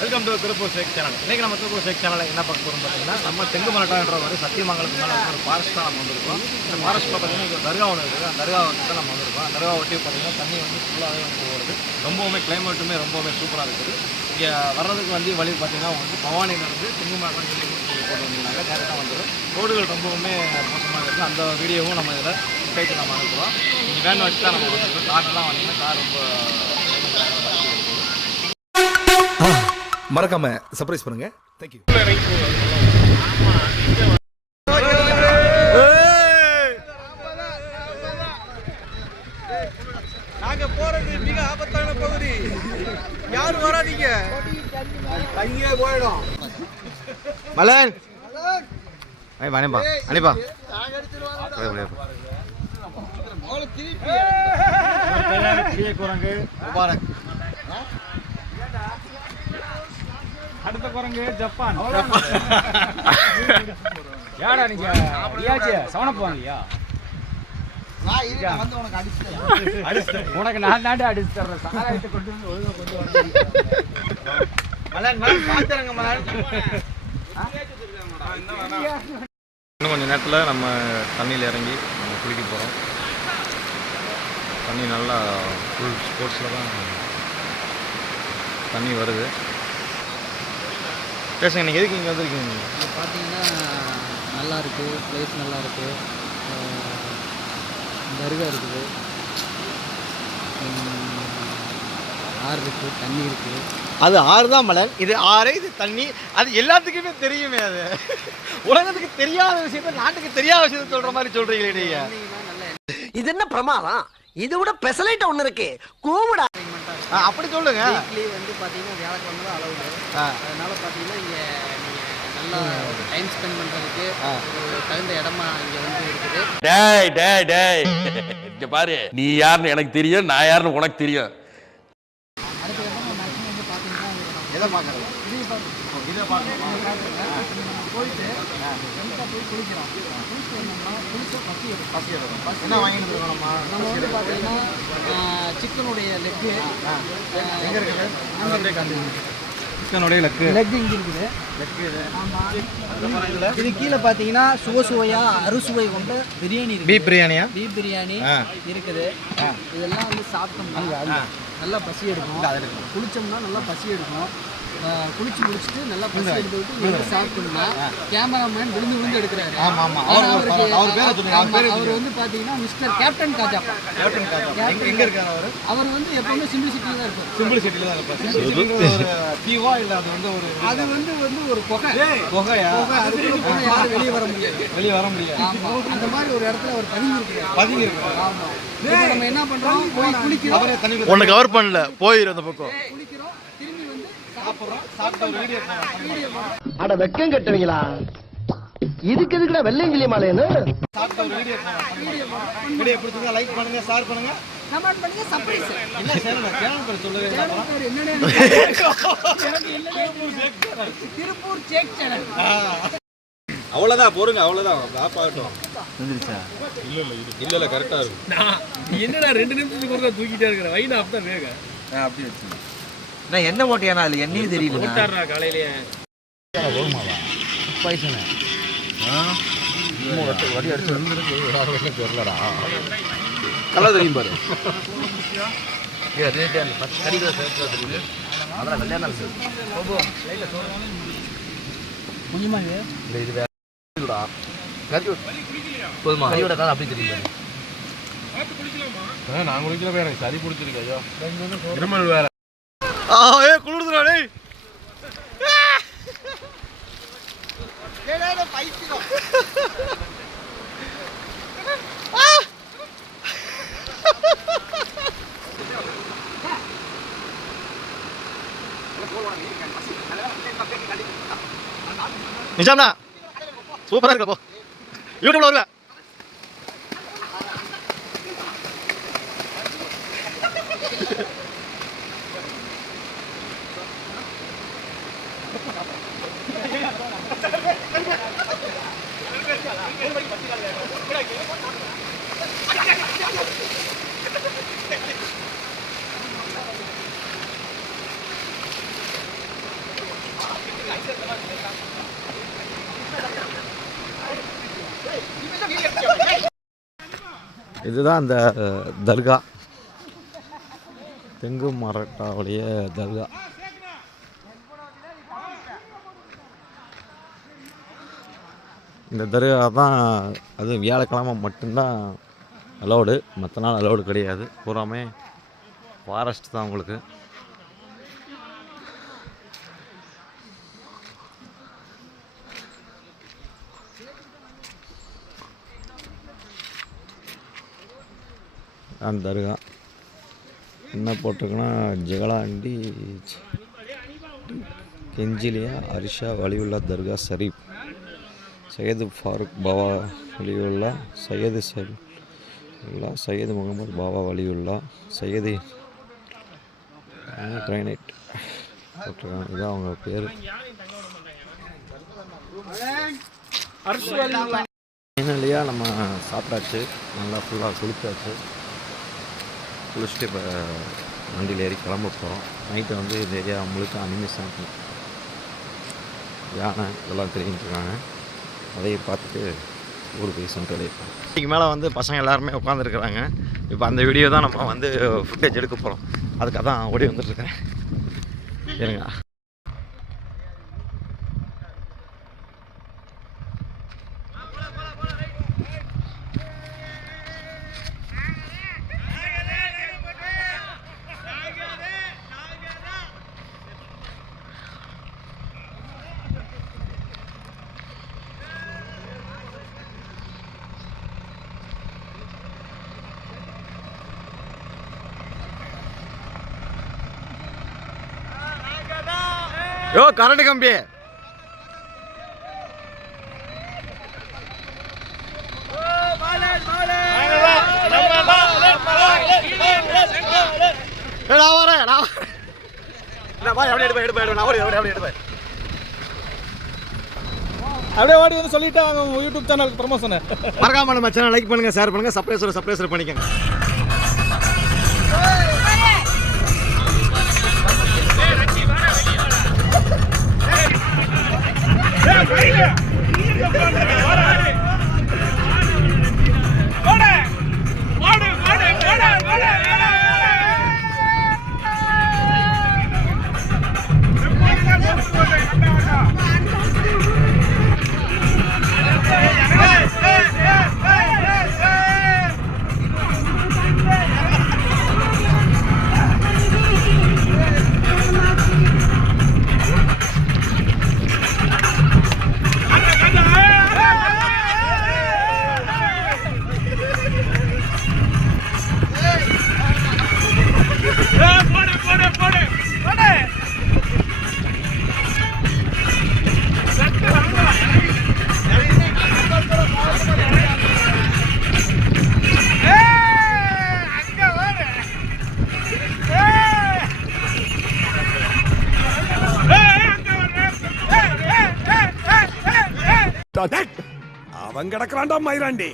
Welcome to Tiruppur ஷேக் channel. இன்றைக்கி நம்ம திருப்பூர் ஷேக் சேனலில் என்ன பார்க்க போகிறோம் பார்த்தீங்கன்னா, நம்ம தெங்குமலட்டான்ற மாதிரி சத்தியமங்கலத்துக்கு மேலே ஒரு ஃபாரஸ்ட் தான் நம்ம வந்திருக்கோம். இந்த ஃபாரஸ்ட்டில் பார்த்தீங்கன்னா இங்கே தர்கா ஒன்று இருக்குது. அந்த தர்கா தான் நம்ம வந்திருக்கோம். தர்கா ஒட்டி பார்த்தீங்கன்னா தண்ணி வந்து ஃபுல்லாகவே வந்து போகிறது. ரொம்பவுமே கிளைமேட்டுமே ரொம்பவுமே சூப்பராக இருக்குது. இங்கே வர்றதுக்கு வந்து வழி பார்த்தீங்கன்னா வந்து பவானியிலேருந்து தெங்குமலட்டான்னு சொல்லி போட்டு வந்தீங்கன்னாங்க டேரெக்டாக வந்துடும். ரோடுகள் ரொம்பவுமே மோசமாக இருக்குது. அந்த வீடியோவும் நம்ம இதில் கைட்டு நம்ம அனுப்புகிறோம். நீங்கள் வேன் வச்சு தான் நம்ம வந்துருக்கோம். கார்லாம் வந்தீங்கன்னா கார் ரொம்ப மறக்காம சர்ப்ரைஸ் பண்ணுங்க. தேங்க்யூ. நாங்க போறது மிக ஆபத்தான பகுதி. யாரும் வராதீங்க, அங்கே போயிடும். மலன் அனுப்பா அனுப்பா குரங்கு முபாரக். அடுத்த குரங்கு ஜப்பான். யாடா நீங்க சவனப்பு வாங்கலையா? உனக்கு நான் தாண்டி அடிச்சு தர்றேன். சாராயத்தை கொண்டு வந்து ஒழுங்கா கொண்டு வந்து இன்னும் கொஞ்சம் நேரத்தில் நம்ம தண்ணியில் இறங்கி நம்ம குளிக்க போகிறோம். தண்ணி நல்லா ஃபுல் ஸ்போர்ட்ஸில் தான் தண்ணி வருது. பேசுங்க, நீங்கள் எதுக்கு இங்கே வந்திருக்கீங்க? இங்கே பார்த்தீங்கன்னா நல்லா இருக்குது, ப்ளேஸ் நல்லா இருக்குது, தர்கா இருக்குது, ஆறு இருக்குது, தண்ணி இருக்குது. அது ஆறு தான் மலன், இது ஆறு, இது தண்ணி. அது எல்லாத்துக்குமே தெரியுமே. அது உலகத்துக்கு தெரியாத விஷயத்த நாட்டுக்கு தெரியாத விஷயத்த சொல்கிற மாதிரி சொல்கிறீங்களே நீங்கள். இது என்ன பிரமாதம்? இது விட பெசலைட் ஒன்று இருக்கு, கூவிடா. அப்படி சொல்லுங்க. வீக்லி வந்து பார்த்தீங்கன்னா வியாழக்கிழமை தான் அளவு. அதனால பார்த்தீங்கன்னா இங்கே நீங்கள் நல்லா டைம் ஸ்பெண்ட் பண்ணுறதுக்கு ஒரு தகுந்த இடமா இங்கே வந்து இருக்குது. டேய் டேய் டேய் இங்க பாரு, நீ யாருன்னு எனக்கு தெரியும், நான் யாருன்னு உனக்கு தெரியும். அடுத்த இடமா மேக்ஸிமம் வந்து பார்த்தீங்கன்னா எதை பார்க்குறது? இதை பார்க்குறோம். போயிட்டு போய் குளிக்கிறோம். குளிச்சு வந்தோம்னா குளிச்சு பசி எடுக்கும். என்ன வாங்கிட்டு இருக்கோம் நம்ம வந்து பார்த்தீங்கன்னா சிக்கனுடைய லெக்கு எங்கே இருக்குது? சிக்கனுடைய லெக்கு இங்கே இருக்குது. லெக்கு இது. ஆமாம். இது கீழே பார்த்தீங்கன்னா சுவையாக அறுசுவை கொண்ட பிரியாணி இருக்குது. பீப் பிரியாணியா? பீப் பிரியாணி இருக்குது. இதெல்லாம் வந்து சாப்பிட்டோம்னா நல்லா பசி எடுக்கும். குளிச்சோம்னா நல்லா பசி எடுக்கும். குளிச்சு முடிச்சுட்டு நல்லா பசி எடுத்துக்கிட்டு வந்து சாப்பிட்டோம்னா கேமராமேன் விழுந்து எடுக்கிறாரு. அவர் வந்து பார்த்தீங்கன்னா மிஸ்டர் கேப்டன் காஜாப்பா. எங்க இருக்காரு அவரு? அவர் வந்து எப்பவுமே சிம்பிள் சிட்டியில் தான் இருப்பார். சிம்பிள் சிட்டியில் தான் இருப்பார். தீவா இல்லை, அது வந்து ஒரு ஒரு புகையா அதுக்குள்ள போன யாரும் வெளியே வர முடியாது. அந்த மாதிரி ஒரு இடத்துல அவர் பதுங்கி இருக்கிறார். ஆமா. நம்ம என்ன பண்றோம்? போய் குளிக்கிறோம். ஒன்னு கவர் பண்ணல, போயிரு அந்த பக்கம். குளிக்கிறோம், திரும்பி வந்து அட வெக்கம் கட்டுவீங்களா? இதுக்கு எதுக்குடா வெள்ளையங்கிலி மாலைன்னு வீடியோ பிடிச்சிருந்தா லைக் பண்ணுங்க, ஷேர் பண்ணுங்க, கமெண்ட் பண்ணுங்க, சர்ப்ரைஸ். என்ன சேனல் பேர் சொல்லுங்க. திருப்பூர் ஷேக் சேனல். அவ்வளவுதான், போருங்க, அவ்வளவுதான். ஆப்பாகட்டும். வந்துருச்சா? இல்ல கரெக்டா இருக்கும். என்னடா 2 நிமிஷத்துக்கு ஒருக்கா தூக்கிட்டே இருக்கிற வைனா அப்பதான் வேக அப்படி வச்சு நான் என்ன போட்டியானா அது எண்ணெயும் தெரியல. போட்டாரா காலையிலேயே பைசனே வடி அடிச்சு வந்துருக்கு. தெரியலடா, கலர் தெரியும் பாரு. கொஞ்சமா இது வேற போதுமா? கையோட காலம் அப்படி தெரியும். நான் குளிக்கல, வேற சரி பிடிச்சிருக்கு. ஐயோ இருமல் வேற. குளிர்துடா டேய். பைத்தியம். நிஜாம்னா சூப்பரா இருக்க. போ யூடியூப்ல வருவேன். இதுதான் அந்த தர்கா, தெங்கு மராட்டாவுடைய தர்கா. இந்த தர்கா தான், அது வியாழக்கிழமை மட்டும்தான் அலோடு, மற்ற நாள் அலோடு கிடையாது. பூராமே ஃபாரஸ்ட் தான் உங்களுக்கு. அந்த தர்கா என்ன போட்டிருக்குன்னா, ஜெகலாண்டி கெஞ்சிலியா அரிஷா வலியுல்லா தர்கா ஷரீப், சையது ஃபாரூக் பாபா வலியுல்லா, சையது சலீல்லா, சையது முகமது பாபா வலியுல்லா, சையது கிரைனைட் போட்டிருக்காங்க. இதுதான் அவங்க பேர். ஃபைனலியாக நம்ம சாப்பிட்டாச்சு, நல்லா ஃபுல்லாக குளிச்சாச்சு. குளிச்சுட்டு இப்போ வண்டியில் ஏறி கிளம்ப போகிறோம். நைட்டு வந்து இந்த ஏரியா முழுக்க அனிமேஷன் யானை இதெல்லாம் தெரிஞ்சுருக்காங்க. அதையை பார்த்துட்டு ஊருக்கு போய் சென்று இதுக்கு மேலே வந்து பசங்க எல்லாருமே உட்காந்துருக்குறாங்க. இப்போ அந்த வீடியோ தான் நம்ம வந்து ஃபுட்டேஜ் எடுக்க போகிறோம். அதுக்காக தான் ஓடி வந்துட்டுருக்கேன். சரிங்க. யோ கரண்ட் கம்பி அப்படியே ஓடி வந்து சொல்லிட்டு அவங்க யூடியூப் சேனலுக்கு ப்ரமோஷன். மறக்காம நம்ம சேனல் லைக் பண்ணுங்க, ஷேர் பண்ணுங்க, சப்ஸ்கிரைப் பண்ணிக்கங்க. அவன் கிடக்குறான்டா மயிராண்டி.